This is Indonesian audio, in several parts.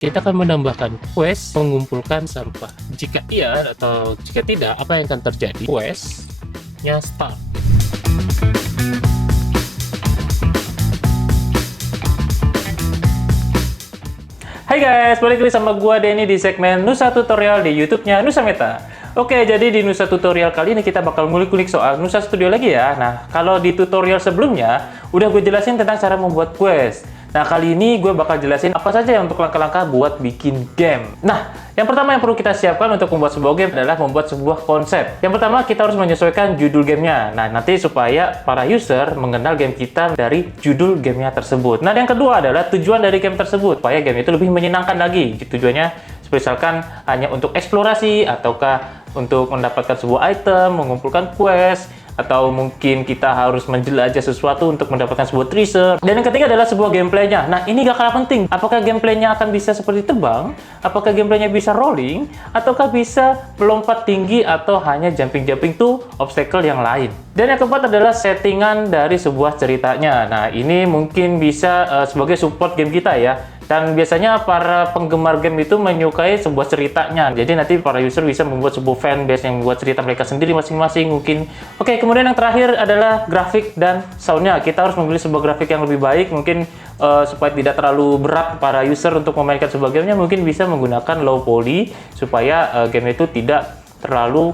Kita akan menambahkan quest mengumpulkan sampah. Jika iya atau jika tidak, apa yang akan terjadi? Quest-nya start. Hai guys, balik lagi sama gua Denny di segmen Nusa Tutorial di YouTube-nya Nusa Meta. Oke, jadi di Nusa Tutorial kali ini kita bakal ngulik-ngulik soal Nusa Studio lagi ya. Nah, kalau di tutorial sebelumnya udah gue jelasin tentang cara membuat quest. Nah, kali ini gue bakal jelasin apa saja untuk langkah-langkah buat bikin game. Nah, yang pertama yang perlu kita siapkan untuk membuat sebuah game adalah membuat sebuah konsep. Yang pertama, kita harus menyesuaikan judul gamenya. Nah, nanti supaya para user mengenal game kita dari judul gamenya tersebut. Nah, yang kedua adalah tujuan dari game tersebut, supaya game itu lebih menyenangkan lagi. Tujuannya misalkan hanya untuk eksplorasi, ataukah untuk mendapatkan sebuah item, mengumpulkan quest, atau mungkin kita harus menjelajah sesuatu untuk mendapatkan sebuah treasure. Dan yang ketiga adalah sebuah gameplaynya. Nah, ini gak kalah penting. Apakah gameplaynya akan bisa seperti terbang? Apakah gameplaynya bisa rolling? Ataukah bisa melompat tinggi atau hanya jumping-jumping to obstacle yang lain? Dan yang keempat adalah settingan dari sebuah ceritanya. Nah, ini mungkin bisa sebagai support game kita ya. Dan biasanya para penggemar game itu menyukai sebuah ceritanya. Jadi nanti para user bisa membuat sebuah fanbase yang membuat cerita mereka sendiri masing-masing mungkin. Oke, kemudian yang terakhir adalah grafik dan soundnya. Kita harus memilih sebuah grafik yang lebih baik. Mungkin supaya tidak terlalu berat para user untuk memainkan sebuah gamenya, mungkin bisa menggunakan low poly supaya game itu tidak terlalu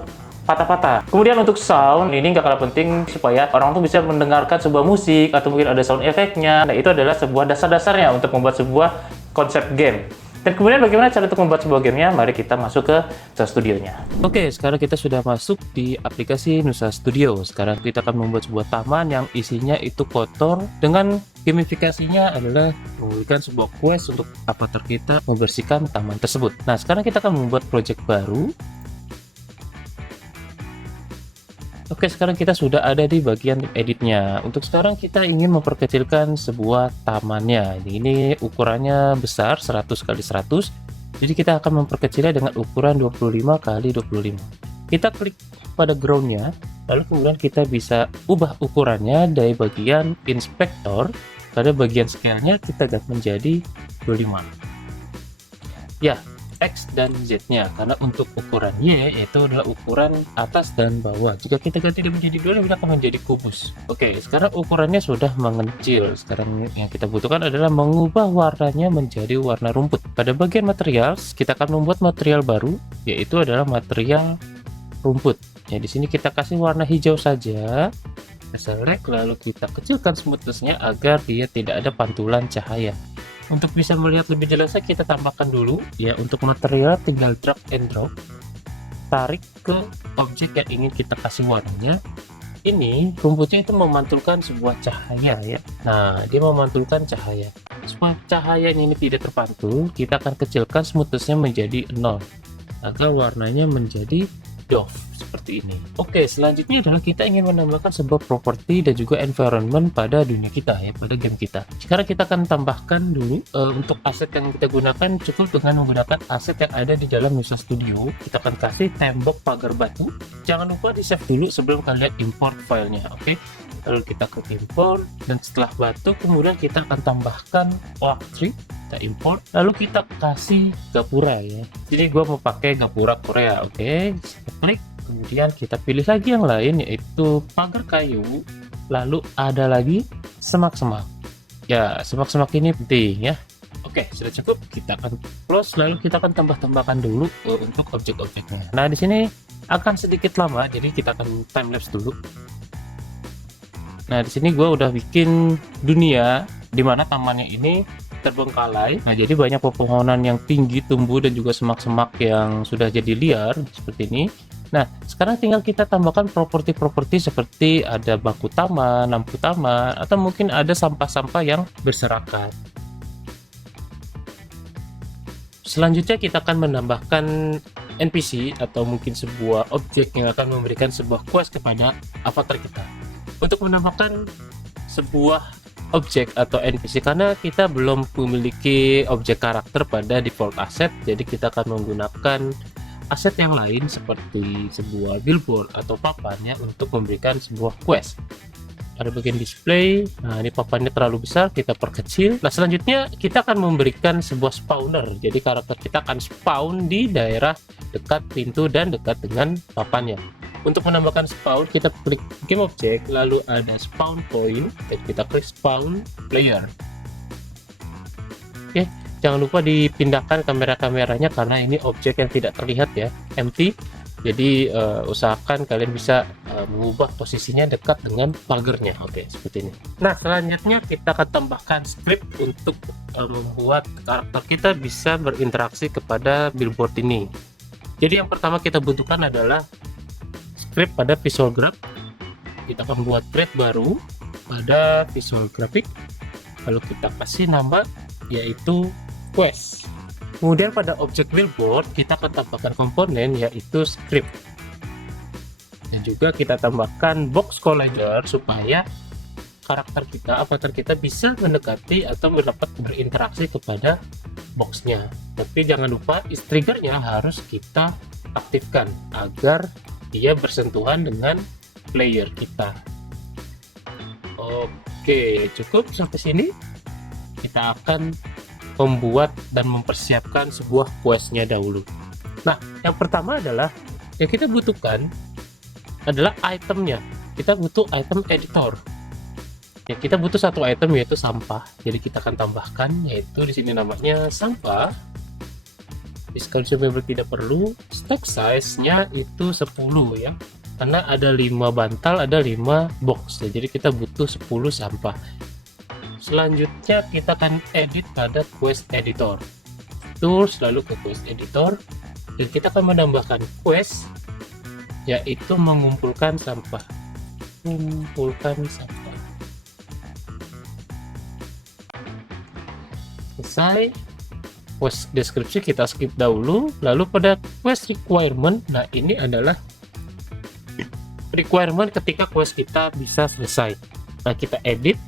patah-patah. Kemudian untuk sound, ini nggak kalah penting supaya orang tuh bisa mendengarkan sebuah musik atau mungkin ada sound efeknya. Nah, itu adalah sebuah dasar-dasarnya untuk membuat sebuah konsep game. Dan kemudian bagaimana cara untuk membuat sebuah gamenya? Mari kita masuk ke Nusa Studio-nya. Oke, sekarang kita sudah masuk di aplikasi Nusa Studio. Sekarang kita akan membuat sebuah taman yang isinya itu kotor dengan gamifikasinya adalah memberikan sebuah quest untuk avatar kita membersihkan taman tersebut. Nah, sekarang kita akan membuat project baru. Oke, sekarang kita sudah ada di bagian editnya. Untuk sekarang kita ingin memperkecilkan sebuah tamannya. Ini ukurannya besar 100 kali 100. Jadi kita akan memperkecilnya dengan ukuran 25 kali 25. Kita klik pada groundnya, lalu kemudian kita bisa ubah ukurannya dari bagian inspektor. Pada bagian scale-nya kita ganti menjadi 25. Ya, X dan Z-nya, karena untuk ukuran Y itu adalah ukuran atas dan bawah. Jika kita ganti dia menjadi 25, akan menjadi kubus. Oke, sekarang ukurannya sudah mengecil. Sekarang yang kita butuhkan adalah mengubah warnanya menjadi warna rumput. Pada bagian materials, kita akan membuat material baru, yaitu adalah material rumput. Ya, di sini kita kasih warna hijau saja. Select, lalu kita kecilkan smoothness-nya agar dia tidak ada pantulan cahaya. Untuk bisa melihat lebih jelasnya, kita tambahkan dulu ya. Untuk material tinggal drag and drop, tarik ke objek yang ingin kita kasih warnanya. Ini rumputnya itu memantulkan sebuah cahaya ya. Nah, dia memantulkan cahaya. Supaya cahayanya ini tidak terpantul, kita akan kecilkan smoothness-nya menjadi 0 agar warnanya menjadi doff seperti ini. Oke, selanjutnya adalah kita ingin menambahkan sebuah properti dan juga environment pada dunia kita ya, pada game kita. Sekarang kita akan tambahkan dulu untuk aset yang kita gunakan cukup dengan menggunakan aset yang ada di dalam Nusa Studio. Kita akan kasih tembok pagar batu. Jangan lupa di save dulu sebelum kalian import filenya. Oke, lalu kita klik import, dan setelah batu kemudian kita akan tambahkan oak tree. Kita import, lalu kita kasih gapura ya. Jadi gua mau pakai gapura Korea. Oke, kita klik, kemudian kita pilih lagi yang lain yaitu pagar kayu, lalu ada lagi semak-semak ya. Semak-semak ini penting ya. Oke, sudah cukup. Kita akan close, lalu kita akan tambahkan dulu untuk objek-objeknya. Nah, di sini akan sedikit lama, jadi kita akan time lapse dulu. Nah, di sini gua udah bikin dunia di mana tamannya ini terbengkalai. Nah, jadi banyak pepohonan yang tinggi tumbuh dan juga semak-semak yang sudah jadi liar seperti ini. Nah, sekarang tinggal kita tambahkan properti-properti seperti ada bangku taman, lampu taman, atau mungkin ada sampah-sampah yang berserakan. Selanjutnya kita akan menambahkan NPC atau mungkin sebuah objek yang akan memberikan sebuah quest kepada avatar kita. Untuk menambahkan sebuah objek atau NPC, karena kita belum memiliki objek karakter pada default asset, jadi kita akan menggunakan aset yang lain seperti sebuah billboard atau papannya untuk memberikan sebuah quest. ada bagian display. Nah, ini papannya terlalu besar, kita perkecil. Nah, selanjutnya kita akan memberikan sebuah spawner. Jadi karakter kita akan spawn di daerah dekat pintu dan dekat dengan papannya. Untuk menambahkan spawn, kita klik game object, lalu ada spawn point, dan kita klik spawn player. Oke, jangan lupa dipindahkan kamera-kameranya karena ini objek yang tidak terlihat ya, empty. Jadi usahakan kalian bisa mengubah posisinya dekat dengan pagernya. Oke, seperti ini. Nah, selanjutnya kita akan tambahkan script untuk membuat karakter kita bisa berinteraksi kepada billboard ini. Jadi yang pertama kita butuhkan adalah script pada Visual Graph. Kita akan buat thread baru pada Visual Graphic, lalu kita kasih nama yaitu quest. Kemudian pada objek billboard kita akan tambahkan komponen yaitu script, dan juga kita tambahkan box collider supaya karakter kita, avatar kita bisa mendekati atau mendapat berinteraksi kepada boxnya. Tapi jangan lupa triggernya harus kita aktifkan agar dia bersentuhan dengan player kita. Oke, cukup sampai sini. Kita akan membuat dan mempersiapkan sebuah questnya dahulu. Nah, yang pertama adalah yang kita butuhkan adalah itemnya. Kita butuh item editor. Ya, kita butuh satu item yaitu sampah. Jadi kita akan tambahkan yaitu di sini namanya sampah. Discount survival tidak perlu. Stack size-nya itu 10 ya. Karena ada 5 bantal, ada 5 box. Ya, jadi kita butuh 10 sampah. Selanjutnya kita akan edit pada quest editor, tools, lalu ke quest editor, dan kita akan menambahkan quest yaitu mengumpulkan sampah. Selesai. Quest deskripsi kita skip dahulu. Lalu pada quest requirement, nah ini adalah requirement ketika quest kita bisa selesai. Nah, kita edit.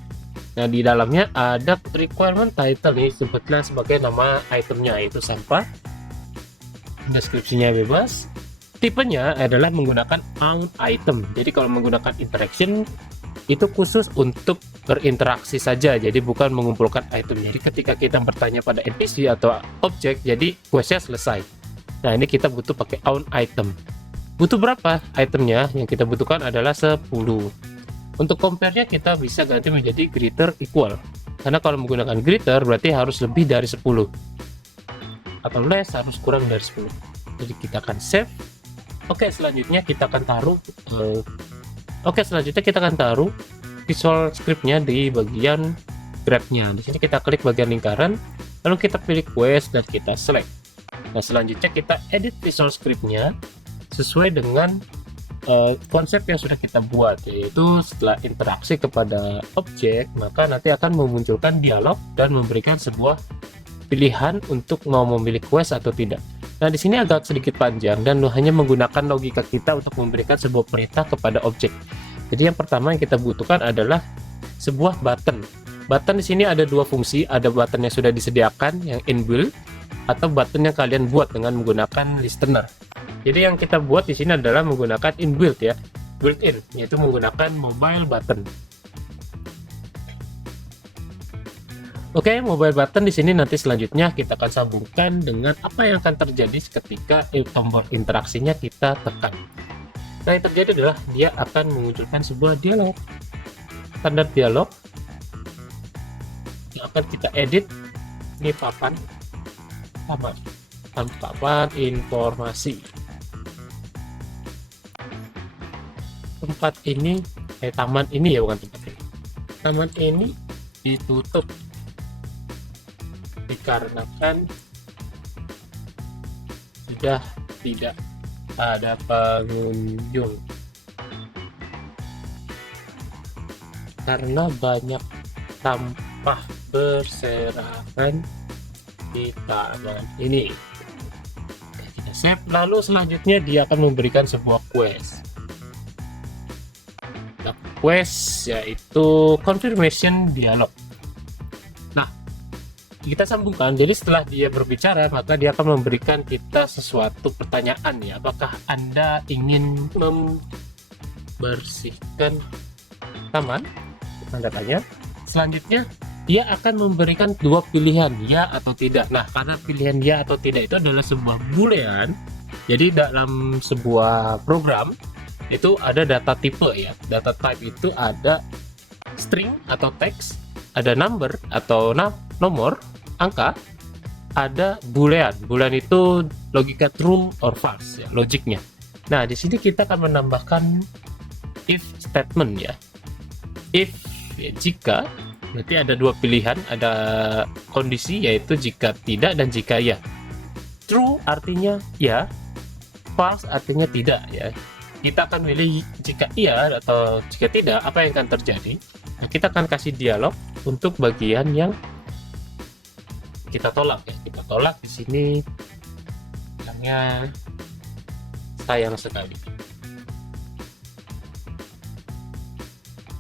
Nah, di dalamnya ada requirement title nih, sebutlah sebagai nama itemnya yaitu sampah. Deskripsinya bebas. Tipenya adalah menggunakan own item. Jadi kalau menggunakan interaction itu khusus untuk berinteraksi saja, jadi bukan mengumpulkan item. Jadi ketika kita bertanya pada NPC atau objek, jadi questnya selesai. Nah, ini kita butuh pakai own item. Butuh berapa itemnya? Yang kita butuhkan adalah 10. Untuk compare-nya kita bisa ganti menjadi greater equal. Karena kalau menggunakan greater berarti harus lebih dari 10. Atau less harus kurang dari 10. Jadi kita akan save. Oke, selanjutnya kita akan taruh visual script-nya di bagian graph-nya. Di sini kita klik bagian lingkaran, lalu kita pilih quest dan kita select. Nah, selanjutnya kita edit visual script-nya sesuai dengan konsep yang sudah kita buat, yaitu setelah interaksi kepada objek maka nanti akan memunculkan dialog dan memberikan sebuah pilihan untuk mau memilih quest atau tidak. Nah, di sini agak sedikit panjang dan hanya menggunakan logika kita untuk memberikan sebuah perintah kepada objek. Jadi yang pertama yang kita butuhkan adalah sebuah button. Button di sini ada dua fungsi, ada button yang sudah disediakan yang inbuilt atau button yang kalian buat dengan menggunakan listener. Jadi yang kita buat di sini adalah menggunakan inbuilt ya, built-in, yaitu menggunakan mobile button. Oke, mobile button di sini nanti selanjutnya kita akan sambungkan dengan apa yang akan terjadi ketika tombol interaksinya kita tekan. Nah, yang terjadi adalah dia akan memunculkan sebuah dialog, standar dialog yang akan kita edit. Ini papan informasi. Tempat ini taman ini ya, bukan tempat ini. Taman ini ditutup dikarenakan sudah tidak ada pengunjung karena banyak sampah berserakan di taman ini. Kita save, lalu selanjutnya dia akan memberikan sebuah quest. Nah, quest yaitu confirmation dialog. Nah, kita sambungkan. Jadi setelah dia berbicara maka dia akan memberikan kita sesuatu pertanyaan ya, apakah Anda ingin membersihkan taman, tanda tanya. Selanjutnya dia akan memberikan dua pilihan, ya atau tidak. Nah, karena pilihan ya atau tidak itu adalah sebuah boolean, jadi dalam sebuah program itu ada data tipe ya. Data type itu ada string atau teks, ada number atau nomor, angka, ada boolean. Boolean itu logika true or false ya, logiknya. Nah, di sini kita akan menambahkan if statement ya. If ya, jika, berarti ada dua pilihan, ada kondisi yaitu jika tidak dan jika ya. True artinya ya, false artinya tidak ya. Kita akan pilih jika iya atau jika tidak, apa yang akan terjadi. Nah, kita akan kasih dialog untuk bagian yang kita tolak ya. Kita tolak di sini bilangnya sayang sekali.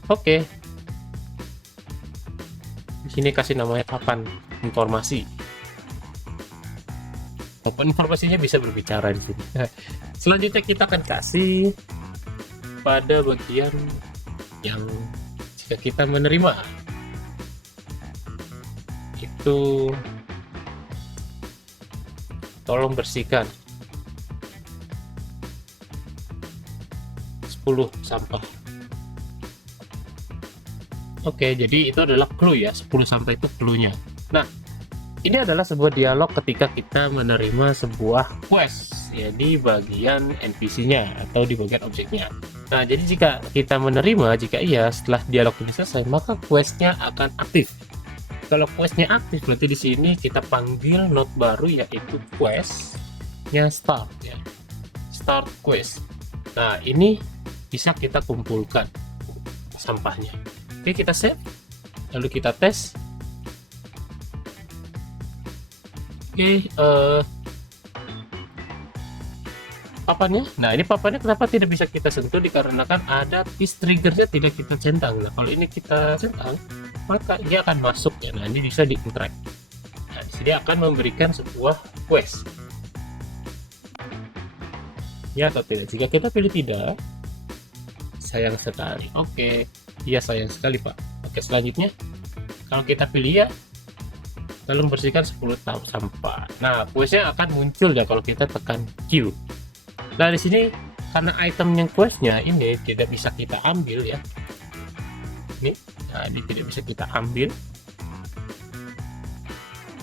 Oke. Di sini kasih namanya papan informasi. Papan informasinya bisa berbicara di sini. Selanjutnya kita akan kasih pada bagian yang jika kita menerima itu tolong bersihkan 10 sampah. Oke, jadi itu adalah clue ya, 10 sampah itu clue-nya. Nah, ini adalah sebuah dialog ketika kita menerima sebuah quest ya di bagian NPC-nya atau di bagian objeknya. Nah, jadi jika kita menerima, jika iya, setelah dialog ini selesai, maka quest-nya akan aktif. Kalau quest-nya aktif, berarti di sini kita panggil node baru yaitu quest-nya start ya. Start quest. Nah, ini bisa kita kumpulkan sampahnya. Oke, kita save. Lalu kita tes. Oke, papannya. Nah, ini papannya kenapa tidak bisa kita sentuh dikarenakan ada piece triggernya tidak kita centang. Nah, kalau ini kita centang, maka dia akan masuk ya. Nah, ini bisa di-interact. Nah, di sini akan memberikan sebuah quest. Ya atau tidak? Jika kita pilih tidak, sayang sekali. Oke, iya sayang sekali, Pak. Oke, selanjutnya kalau kita pilih ya, tolong bersihkan 10 sampah. Nah, questnya akan muncul ya kalau kita tekan Q. Nah, di sini karena item yang questnya ini tidak bisa kita ambil ya. Ini, nah ini tidak bisa kita ambil.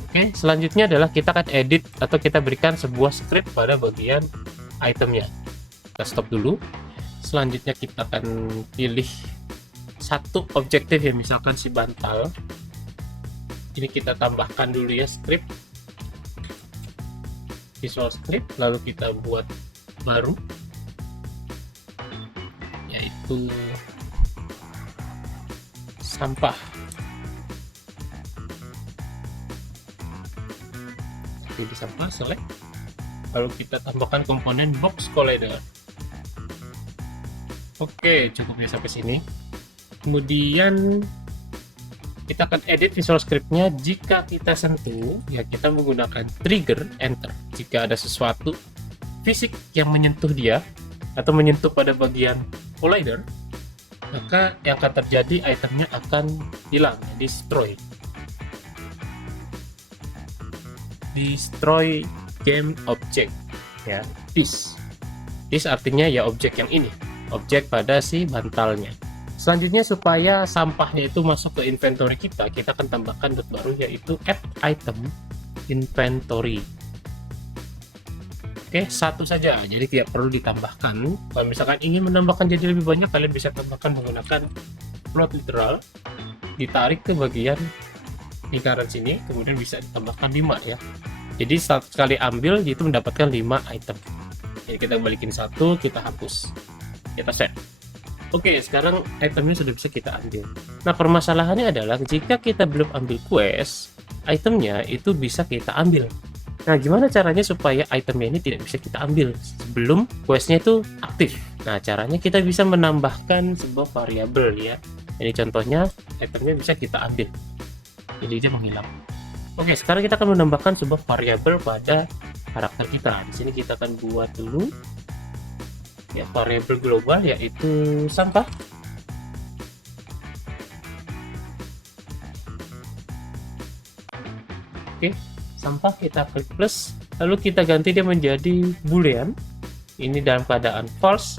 Oke, selanjutnya adalah kita akan edit atau kita berikan sebuah script pada bagian itemnya. Kita stop dulu. Selanjutnya kita akan pilih satu objektif ya, misalkan si bantal. Ini kita tambahkan dulu ya script, visual script, lalu kita buat baru yaitu sampah. Pilih sampah, select, lalu kita tambahkan komponen box collider. Oke, cukupnya sampai sini. Kemudian kita akan edit visual scriptnya. Jika kita sentuh ya, kita menggunakan trigger enter. Jika ada sesuatu fisik yang menyentuh dia atau menyentuh pada bagian collider, maka yang akan terjadi itemnya akan hilang, destroy game object ya. This artinya ya objek yang ini, objek pada si bantalnya. Selanjutnya supaya sampahnya itu masuk ke inventory kita akan tambahkan dot baru yaitu add item inventory. Oke, satu saja, jadi tidak perlu ditambahkan. Kalau misalkan ingin menambahkan jadi lebih banyak, kalian bisa tambahkan menggunakan float literal, ditarik ke bagian lingkaran sini, kemudian bisa ditambahkan 5 ya. Jadi sekali ambil itu mendapatkan 5 item. Jadi kita balikin satu, kita hapus, kita set. Oke, sekarang itemnya sudah bisa kita ambil. Nah, permasalahannya adalah jika kita belum ambil quest, itemnya itu bisa kita ambil. Nah, gimana caranya supaya itemnya ini tidak bisa kita ambil sebelum questnya itu aktif? Nah, caranya kita bisa menambahkan sebuah variabel ya. Jadi contohnya itemnya bisa kita ambil, jadi dia menghilang. Oke, sekarang kita akan menambahkan sebuah variabel pada karakter kita. Di sini kita akan buat dulu ya variabel global yaitu sampah. Oke, sampah kita klik plus, lalu kita ganti dia menjadi boolean. Ini dalam keadaan false,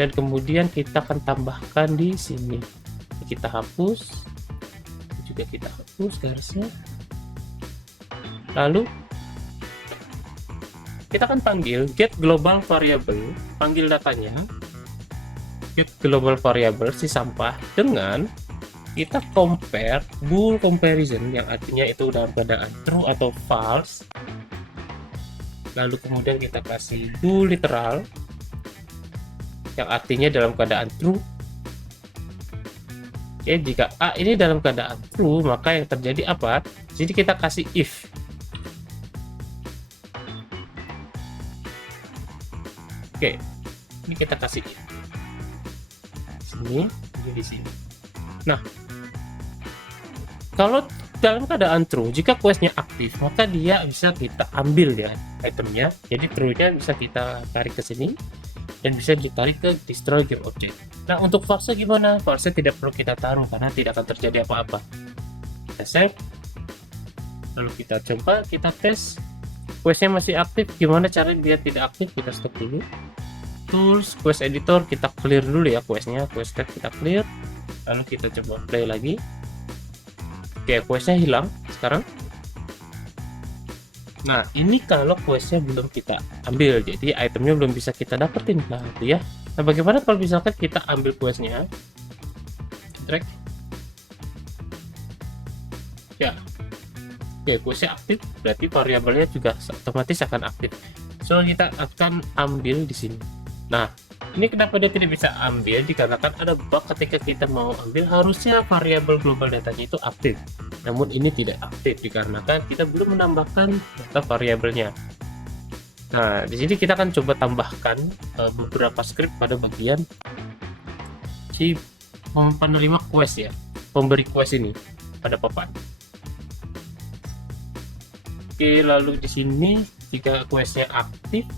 dan kemudian kita akan tambahkan di sini. Kita hapus, juga kita hapus garisnya. Lalu kita akan panggil get global variable, panggil datanya get global variable si sampah dengan kita compare bool comparison, yang artinya itu dalam keadaan true atau false. Lalu kemudian kita kasih bool literal, yang artinya dalam keadaan true. Oke, jika A ini dalam keadaan true, maka yang terjadi apa? Jadi kita kasih if. Oke, ini kita kasih if. Sini, ini di sini. Nah, kalau dalam keadaan true, jika questnya aktif, maka dia bisa kita ambil ya itemnya. Jadi true-nya bisa kita tarik ke sini dan bisa ditarik ke destroy game object. Nah, untuk false gimana? False tidak perlu kita taruh karena tidak akan terjadi apa-apa. Kita save, lalu kita coba, kita tes questnya masih aktif. Gimana caranya biar tidak aktif? Kita stop dulu. Tools, quest editor, kita clear dulu ya questnya. Quest tab kita clear, lalu kita coba play lagi. Oke, questnya hilang sekarang. Nah, ini kalau questnya belum kita ambil, jadi itemnya belum bisa kita dapetin. Nah, itu ya. Nah, bagaimana kalau misalkan kita ambil questnya, drag ya, questnya aktif, berarti variabelnya juga otomatis akan aktif. So, kita akan ambil di sini. Nah, ini kenapa dia tidak bisa ambil? Dikarenakan ada bug ketika kita mau ambil, harusnya variabel global datanya itu aktif. Namun ini tidak aktif dikarenakan kita belum menambahkan data variabelnya. Nah, di sini kita akan coba tambahkan beberapa script pada bagian si penerima quest ya, pemberi quest ini pada papan. Oke, lalu di sini jika questnya aktif,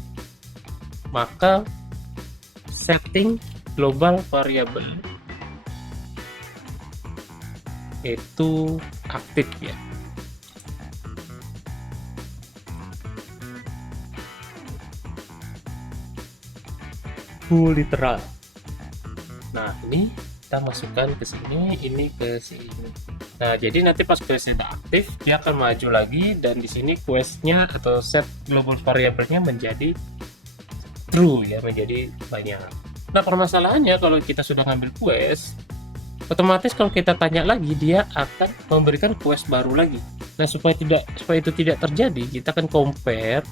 maka setting global variable itu aktif ya. Bool literal. Nah, ini kita masukkan ke sini, ini ke sini. Nah, jadi nanti pas questnya udah aktif, dia akan maju lagi dan di sini questnya atau set global variable-nya menjadi true ya, menjadi banyak. Nah, permasalahannya kalau kita sudah ngambil quest, otomatis kalau kita tanya lagi dia akan memberikan quest baru lagi. Nah, supaya itu tidak terjadi, kita akan compare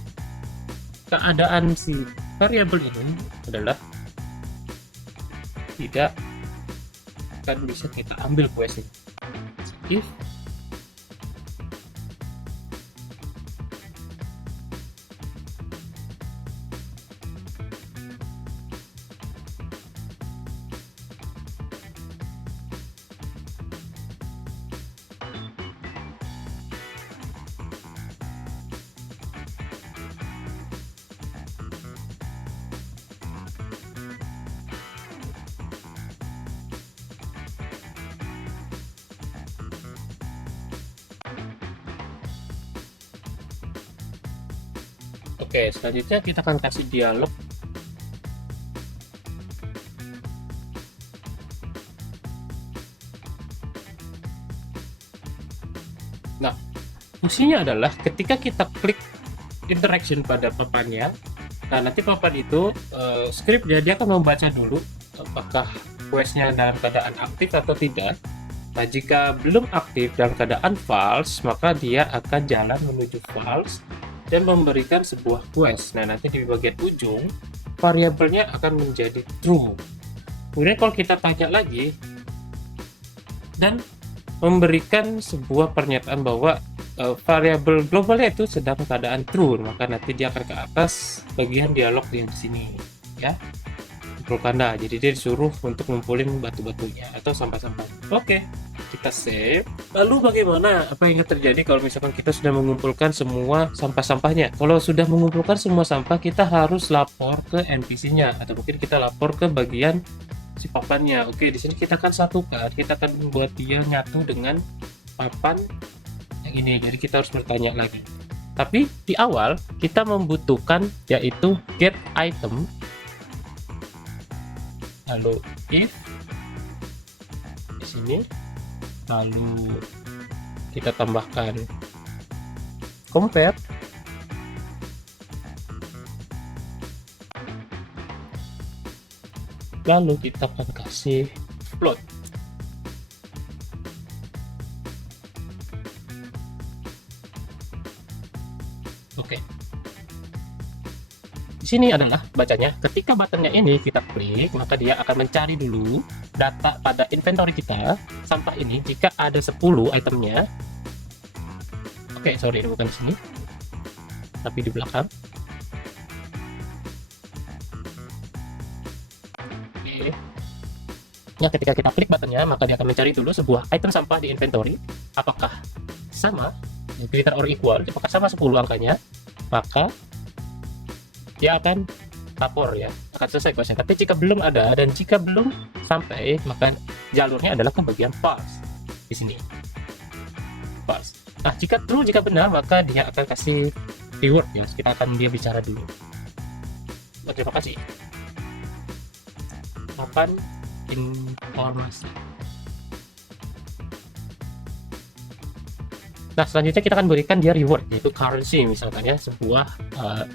keadaan si variabel ini adalah tidak akan bisa kita ambil quest ini. If Oke, selanjutnya kita akan kasih dialog. Nah, fungsinya adalah ketika kita klik interaction pada papannya, nah nanti papan itu scriptnya dia akan membaca dulu apakah questnya dalam keadaan aktif atau tidak. Nah, jika belum aktif dalam keadaan false, maka dia akan jalan menuju false dan memberikan sebuah quest. Nah, nanti di bagian ujung variabelnya akan menjadi true. Kemudian kalau kita tanya lagi dan memberikan sebuah pernyataan bahwa variabel globalnya itu sedang keadaan true, maka nanti dia akan ke atas bagian dialog yang di sini ya. Tanda. Jadi dia disuruh untuk ngumpulin batu-batunya atau sampah-sampah. Oke, kita save. Lalu bagaimana? Apa yang terjadi kalau misalkan kita sudah mengumpulkan semua sampah-sampahnya? Kalau sudah mengumpulkan semua sampah, kita harus lapor ke NPC-nya atau mungkin kita lapor ke bagian si papannya. Oke, di sini kita akan satukan. Kita akan membuat dia nyatu dengan papan yang yang ini, jadi kita harus bertanya lagi. Tapi di awal kita membutuhkan yaitu get item, lalu if di sini, lalu kita tambahkan compare, lalu kita akan kasih float. Oke. Di sini adalah bacanya. Ketika buttonnya ini kita klik, maka dia akan mencari dulu data pada inventory kita, sampah ini jika ada 10 itemnya. Oke, sorry, ini bukan di sini, tapi di belakang. Oke. Nah, ketika kita klik buttonnya, maka dia akan mencari dulu sebuah item sampah di inventory. Apakah sama, greater or equal, apakah sama 10 angkanya, maka dia akan lapor ya, akan selesai questnya. Tapi jika belum ada dan jika belum sampai, maka jalurnya adalah ke bagian false di sini. False. Nah, jika true, jika benar, maka dia akan kasih reward ya. Kita akan dia bicara dulu. Terima kasih. Kapan informasi. Nah, selanjutnya kita akan berikan dia reward, yaitu currency misalkan ya, sebuah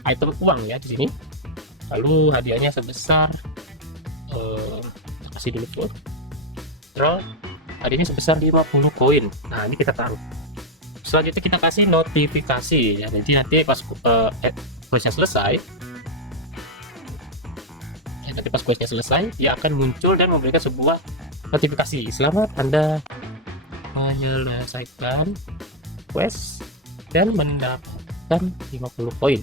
item uang ya di sini. Lalu hadiahnya sebesar kasih dulu full. Draw. Hadiahnya sebesar 50 koin. Nah, ini kita taruh. Selanjutnya kita kasih notifikasi ya. Jadi nanti pas questnya selesai, nanti pas questnya selesai, dia akan muncul dan memberikan sebuah notifikasi. Selamat Anda menyelesaikan quest dan mendapatkan 50 koin.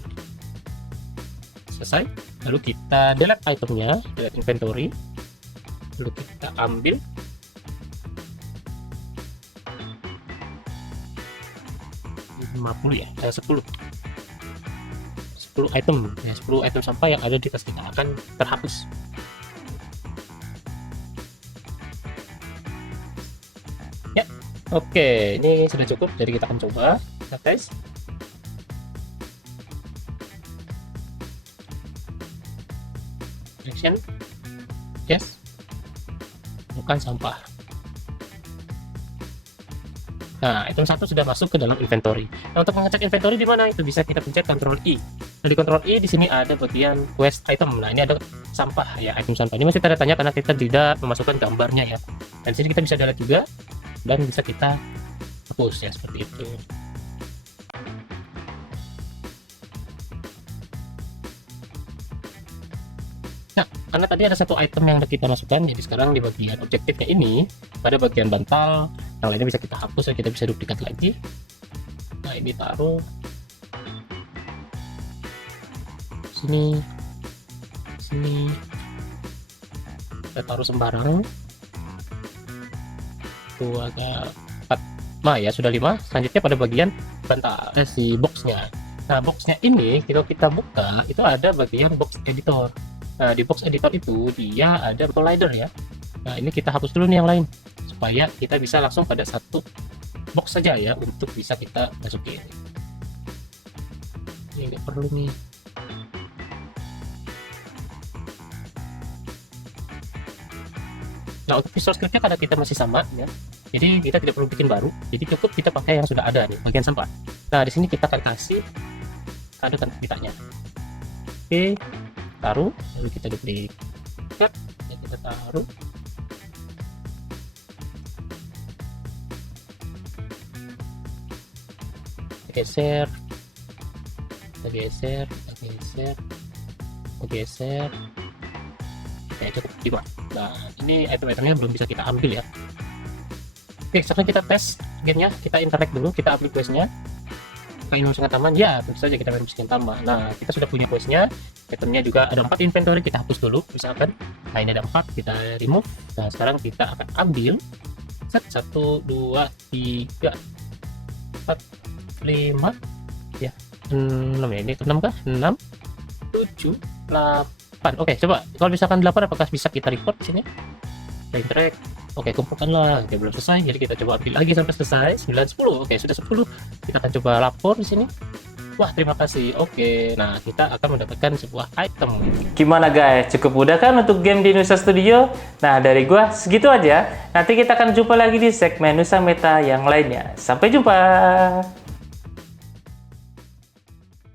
Selesai. Lalu kita delete itemnya, delete inventory, lalu kita ambil ya, 10 item ya, 10 item sampah yang ada di tas kita akan terhapus. Ya, oke, ini sudah cukup, jadi kita akan coba kita tes. Action, yes, bukan sampah. Nah, item 1 sudah masuk ke dalam inventory. Nah, untuk mengecek inventory di mana? Itu bisa kita pencet Ctrl I. Nah, di Ctrl I di sini ada bagian quest item. Nah, ini ada sampah ya, item sampah. Ini masih tanda tanya karena kita tidak memasukkan gambarnya ya. Dan di sini kita bisa delete juga dan bisa kita hapus ya, seperti itu. Nah, karena tadi ada satu item yang kita masukkan, jadi sekarang di bagian objektifnya ini pada bagian bantal, yang lainnya bisa kita hapus, kita bisa duplikat lagi. Nah, ini taruh sini, kita taruh sembarang. Tuh agak 4. Nah ya, sudah 5. Selanjutnya pada bagian bantal si boxnya. Nah, boxnya ini kalau kita buka itu ada bagian box editor. Nah, di box editor itu dia ada collider ya. Nah, ini kita hapus dulu nih yang lain supaya kita bisa langsung pada satu box saja ya untuk bisa kita masukin. Ini nggak perlu nih. Nah, untuk visual scriptnya karena kita masih sama ya, jadi kita tidak perlu bikin baru, jadi cukup kita pakai yang sudah ada nih bagian sampah. Nah, di sini kita akan kasih kado tanda pitanya. Oke, taruh, lalu kita duplikat ya, kita taruh. Geser, kita geser, ya cukup 5. Nah, ini item-itemnya belum bisa kita ambil ya. Oke, sekarang kita tes gamenya, kita interact dulu, kita ambil questnya. Kita memasukkan taman, ya tentu saja kita memasukkan taman. Nah, kita sudah punya questnya, itemnya juga ada 4 inventory, kita hapus dulu misalkan. Nah, ini ada 4, kita remove. Nah, sekarang kita akan ambil 1, 2, 3, 4, 5 ya, 6 ya, ini 6 kah? 6, 7, 8. Oke, coba kalau misalkan 8 apakah bisa kita report sini? Kita interact. Oke, kumpulkanlah. Oke, belum selesai. Jadi kita coba ambil lagi sampai selesai. 9, 10. Oke, sudah 10. Kita akan coba lapor di sini. Wah, terima kasih. Oke, nah kita akan mendapatkan sebuah item. Gimana guys? Cukup mudah kan untuk game di Nusa Studio? Nah, dari gua segitu aja. Nanti kita akan jumpa lagi di segmen Nusa Meta yang lainnya. Sampai jumpa.